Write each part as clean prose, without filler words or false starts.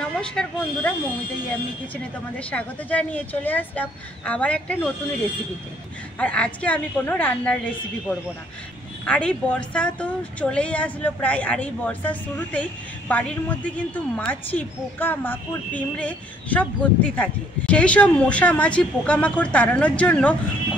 নমস্কার বন্ধুরা, মৌমিতা ইয়াম্মি কিচেনে তোমাদের স্বাগত জানিয়ে চলে আসলাম আবার একটা নতুন রেসিপিতে। আর আজকে আমি কোনো রান্নার রেসিপি করব না। আর এই বর্ষা তো চলেই আসলো প্রায়, আর এই বর্ষার শুরুতেই বাড়ির মধ্যে কিন্তু মাছি, পোকা মাকড়, পিঁমড়ে সব ভর্তি থাকে। সেই সব মশা মাছি পোকামাকড় তাড়ানোর জন্য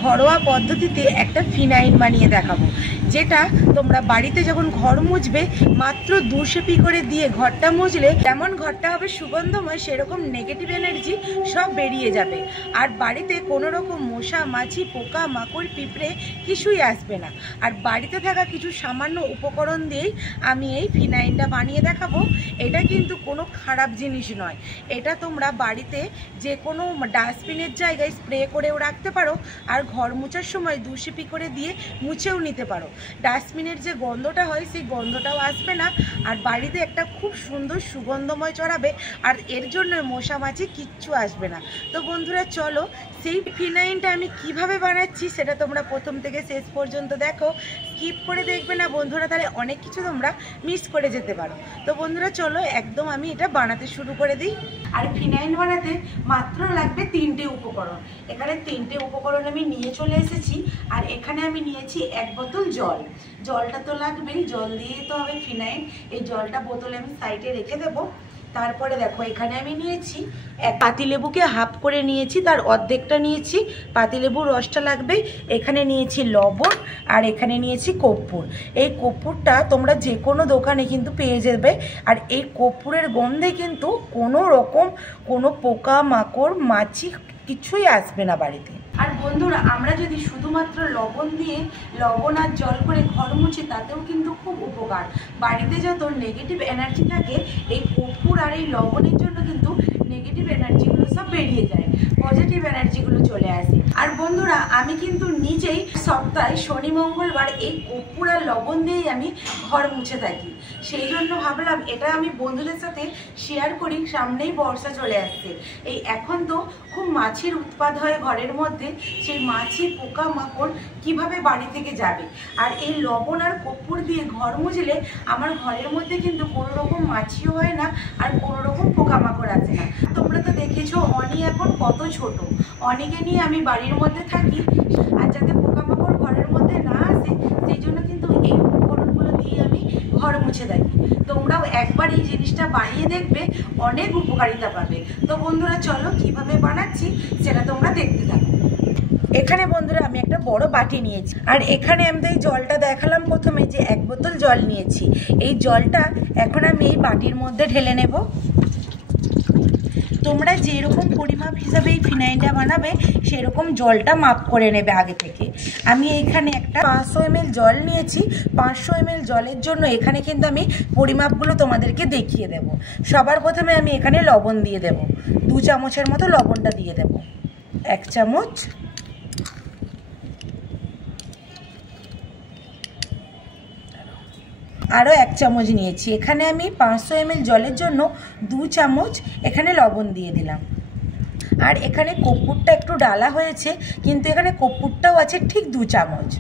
ঘরোয়া পদ্ধতিতে একটা ফিনাইল বানিয়ে দেখাবো, যেটা তোমরা বাড়িতে যখন ঘর মুছবে মাত্র 2 সেপি করে দিয়ে ঘরটা মুছলে যেমন ঘরটা হবে সুগন্ধময়, সেরকম নেগেটিভ এনার্জি সব বেরিয়ে যাবে। আর বাড়িতে কোনো রকম মশা মাছি পোকা মাকড় পিঁপড়ে কিছুই আসবে না। আর বাড়িতে থাকা কিছু সামান্য উপকরণ দিয়েই আমি এই ফিনাইলটা বানিয়ে দেখাবো। এটা কিন্তু কোনো খারাপ জিনিস নয়। এটা তোমরা বাড়িতে যে কোনো ডাস্টবিনের জায়গায় স্প্রে করেও রাখতে পারো, আর ঘর মোছার সময় 2 সেপি করে দিয়ে মুছেও নিতে পারো। ডাস্টবিনের যে গন্ধটা হয় সেই গন্ধটাও আসবে না, আর বাড়িতে একটা খুব সুন্দর সুগন্ধময় চড়াবে, আর এর জন্য মশা মাছি কিচ্ছু আসবে না। তো বন্ধুরা চলো, সেই ফিনাইলটা আমি কিভাবে বানাচ্ছি সেটা তোমরা প্রথম থেকে শেষ পর্যন্ত দেখো, স্কিপ করে দেখবে না বন্ধুরা, তাহলে অনেক কিছু তোমরা মিস করে যেতে পারো। তো বন্ধুরা চলো একদম আমি এটা বানাতে শুরু করে দিই। আর ফিনাইল বানাতে মাত্র লাগবে 3টে উপকরণ। এখানে 3টে উপকরণ আমি নিয়ে চলে এসেছি। আর এখানে আমি নিয়েছি 1 বোতল জল। জলটা তো লাগবেই, জল দিয়ে তো হবে ফিনাইল। এই জলটা বোতলে আমি সাইডে রেখে দেবো। তারপরে দেখো এখানে আমি নিয়েছি এক পাতিলেবুকে হাফ করে নিয়েছি, তার অর্ধেকটা নিয়েছি, পাতিলেবুর রসটা লাগবে। এখানে নিয়েছি লবণ, আর এখানে নিয়েছি কর্পূর। এই কর্পূরটা তোমরা যে কোনো দোকানে কিন্তু পেয়ে যাবে। আর এই কর্পূরের গন্ধে কিন্তু কোনো রকম কোনো পোকা মাকড় মাছি কিছুই আসবে না বাড়িতে। আর বন্ধুরা, আমরা যদি শুধুমাত্র লবণ দিয়ে লবণ আর জল করে ঘর মুছি তাতেও কিন্তু খুব উপকার। বাড়িতে যত নেগেটিভ এনার্জি থাকে এই কর্পূর আর এই লবণের জন্য কিন্তু নেগেটিভ এনার্জিগুলো সব বেরিয়ে যায়, পজিটিভ এনার্জিগুলো চলে আসে। আর বন্ধুরা, আমি কিন্তু নিজেই সপ্তাহে শনি মঙ্গলবার এই কর্পূর আর লবণ দিয়েই আমি ঘর মুছে থাকি। সেই জন্য ভাবলাম এটা আমি বন্ধুদের সাথে শেয়ার করি। সামনেই বর্ষা চলে আসছে, এই এখন তো খুব মাছির উৎপাত হয় ঘরের মধ্যে। সেই মাছি পোকা মাকড় কিভাবে বাড়ি থেকে যাবে। আর এই লবণ আর কর্পূর দিয়ে ঘর মুছলে আমার ঘরের মধ্যে কিন্তু কোনো রকম মাছিও হয় না, আর কোনো রকম পোকামাকড় আসে না। তোমরা তো দেখেছো অনি এখন কত ছোট, অনেকে নিয়ে আমি বাড়ির মধ্যে থাকি। আর যাতে পোকামাকড় ঘরের মধ্যে না আসে সেই জন্য কিন্তু এই উপকরণগুলো দিয়ে আমি ঘর মুছে থাকি। তোমরাও একবার এই জিনিসটা বানিয়ে দেখবে, অনেক উপকারিতা পাবে। তো বন্ধুরা চলো কিভাবে বানাচ্ছি সেটা তোমরা দেখতে থাকো। এখানে বন্ধুরা আমি একটা বড় বাটি নিয়েছি, আর এখানে আমি এই জলটা দেখালাম প্রথমে যে 1 বোতল জল নিয়েছি। এই জলটা এখন আমি এই বাটির মধ্যে ঢেলে নেব। তোমরা যেরকম পরিমাপ হিসাবে এই ফিনাইলটা বানাবে সেরকম জলটা মাপ করে নেবে আগে থেকে। আমি এইখানে একটা 500 ml জল নিয়েছি। 500 ml জলের জন্য এখানে কিন্তু আমি পরিমাপগুলো তোমাদেরকে দেখিয়ে দেব। সবার প্রথমে আমি এখানে লবণ দিয়ে দেব। 2 চামচের মতো লবণটা দিয়ে দেব। 1 চামচ, আরও 1 চামচ নিয়েছি। এখানে আমি 500 ml জলের জন্য 2 চামচ এখানে লবণ দিয়ে দিলাম। আর এখানে কর্পূরটা একটু ডালা হয়েছে, কিন্তু এখানে কর্পূরটাও আছে ঠিক 2 চামচ।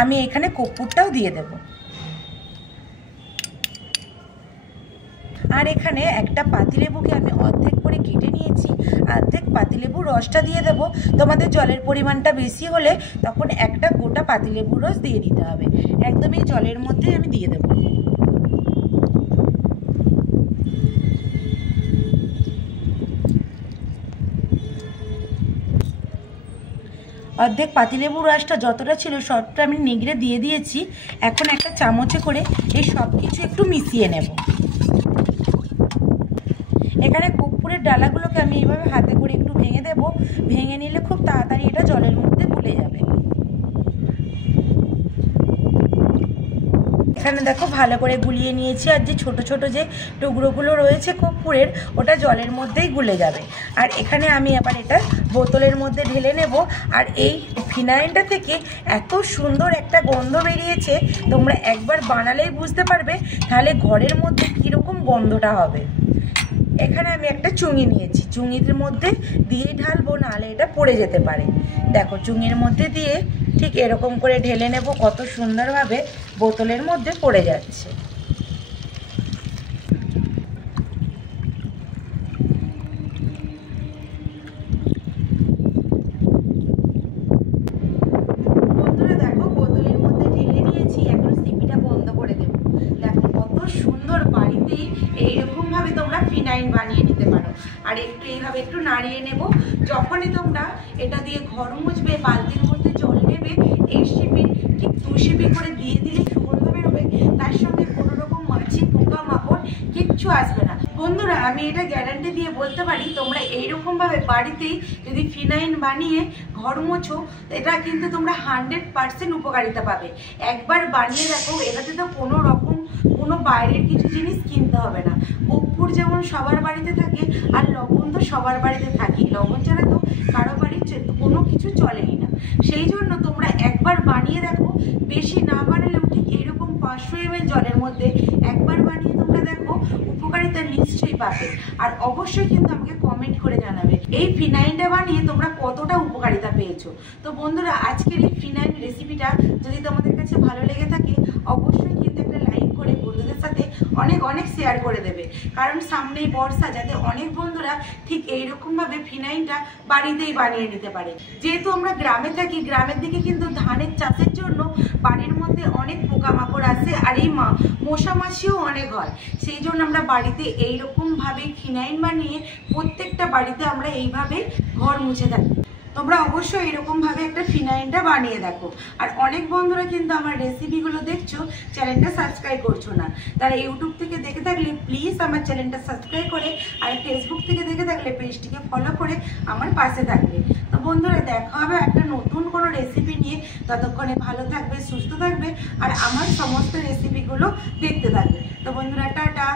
আমি এখানে কর্পূরটাও দিয়ে দেব। আর এখানে একটা পাতিলেবুকে আমি অর্ধেক করে কেটে নিয়েছি, অর্ধেক পাতিলেবুর রসটা দিয়ে দেব। তোমাদের জলের পরিমাণটা বেশি হলে তখন একটা গোটা পাতিলেবুর রস দিয়ে দিতে হবে। একদমই জলের মধ্যে আমি দিয়ে দেব। অর্ধেক পাতিলেবুর রসটা যতটা ছিল সবটা আমি নিগড়ে দিয়ে দিয়েছি। এখন একটা চামচে করে এই সব কিছু একটু মিশিয়ে নেব। এখানে কর্পূরের ডালাগুলোকে আমি এইভাবে হাতে করে একটু ভেঙে দেব। ভেঙে নিলে খুব তাড়াতাড়ি এটা জলের মধ্যে গুলে যাবে। এখানে দেখো ভালো করে গুলিয়ে নিয়েছি। আর যে ছোট ছোট যে টুকরোগুলো রয়েছে কর্পূরের, ওটা জলের মধ্যেই গুলে যাবে। আর এখানে আমি আবার এটা বোতলের মধ্যে ঢেলে নেব। আর এই ফিনাইলটা থেকে এত সুন্দর একটা গন্ধ বেরিয়েছে, তোমরা একবার বানালেই বুঝতে পারবে তাহলে ঘরের মধ্যে কীরকম গন্ধটা হবে। এখানে আমি একটা চুঙি নিয়েছি, চুঙির মধ্যে দিয়ে ঢালবো, নাহলে এটা পড়ে যেতে পারে। দেখো চুঙির মধ্যে দিয়ে ঠিক এরকম করে ঢেলে নেব। কত সুন্দরভাবে বোতলের মধ্যে পড়ে যাচ্ছে। ফিনাইল বানিয়ে নিতে পারো। আর একটু এইভাবে একটু নাড়িয়ে নেব। যখনই তোমরা এটা দিয়ে ঘর মুছবে, বালতির মধ্যে জল নেবে, 8 সিপি ঠিক 2 সিপি করে দিয়ে দিলে সুগন্ধ বেরোবে। তার সঙ্গে কোনো রকম মাছি, পোকা মাকড় কিচ্ছু আসবে না। বন্ধুরা, আমি এটা গ্যারান্টি দিয়ে বলতে পারি, তোমরা এইরকমভাবে বাড়িতেই যদি ফিনাইল বানিয়ে ঘর মোছো, এটা কিন্তু তোমরা 100% উপকারিতা পাবে। একবার বানিয়ে দেখো, এটাতে তো কোনো রকম কোনো বাইরের কিছু জিনিস কিনতে হবে না। কর্পূর যেমন সবার বাড়িতে থাকে, আর লবণ তো সবার বাড়িতে থাকে। লবণ ছাড়া তো কারো বাড়ির কোনো কিছু চলেই না। সেই জন্য তোমরা একবার বানিয়ে দেখো, বেশি না বানালেও ঠিক এরকম 500 ml জলের মধ্যে একবার বানিয়ে তোমরা দেখো, উপকারিতা নিশ্চয়ই পাবে। আর অবশ্যই কিন্তু আমাকে কমেন্ট করে জানাবে এই ফিনাইলটা বানিয়ে তোমরা কতটা উপকারিতা পেয়েছো। তো বন্ধুরা, আজকের এই ফিনাইল রেসিপিটা যদি তোমাদের কাছে ভালো লেগে থাকে, অবশ্যই কিন্তু একটা লাইক করে বন্ধুদের সাথে অনেক অনেক শেয়ার করে দেবে। কারণ সামনেই বর্ষা, যাতে অনেক বন্ধুরা ঠিক এইরকমভাবে ফিনাইলটা বাড়িতেই বানিয়ে নিতে পারে। যেহেতু আমরা গ্রামে থাকি, গ্রামের দিকে কিন্তু ধানের চাষের জন্য বাড়ির মধ্যে অনেক পোকামাকড় আসে, আর এই মশা মাছিও অনেক হয়। সেই জন্য আমরা বাড়িতে এইরকমভাবে ফিনাইল বানিয়ে প্রত্যেকটা বাড়িতে আমরা এইভাবে ঘর মুছে থাকি। তোমরা অবশ্যই এরকমভাবে একটা ফিনাইলটা বানিয়ে দেখো। আর অনেক বন্ধুরা কিন্তু আমার রেসিপিগুলো দেখছো, চ্যানেলটা সাবস্ক্রাইব করছো না। তারা ইউটিউব থেকে দেখে থাকলে প্লিজ আমার চ্যানেলটা সাবস্ক্রাইব করে, আর ফেসবুক থেকে দেখে থাকলে পেজটিকে ফলো করে আমার পাশে থাকবে। তো বন্ধুরা, দেখা হবে একটা নতুন কোনো রেসিপি নিয়ে। ততক্ষণে ভালো থাকবে, সুস্থ থাকবে, আর আমার সমস্ত রেসিপিগুলো দেখতে থাকবে। তো বন্ধুরা, টাটা।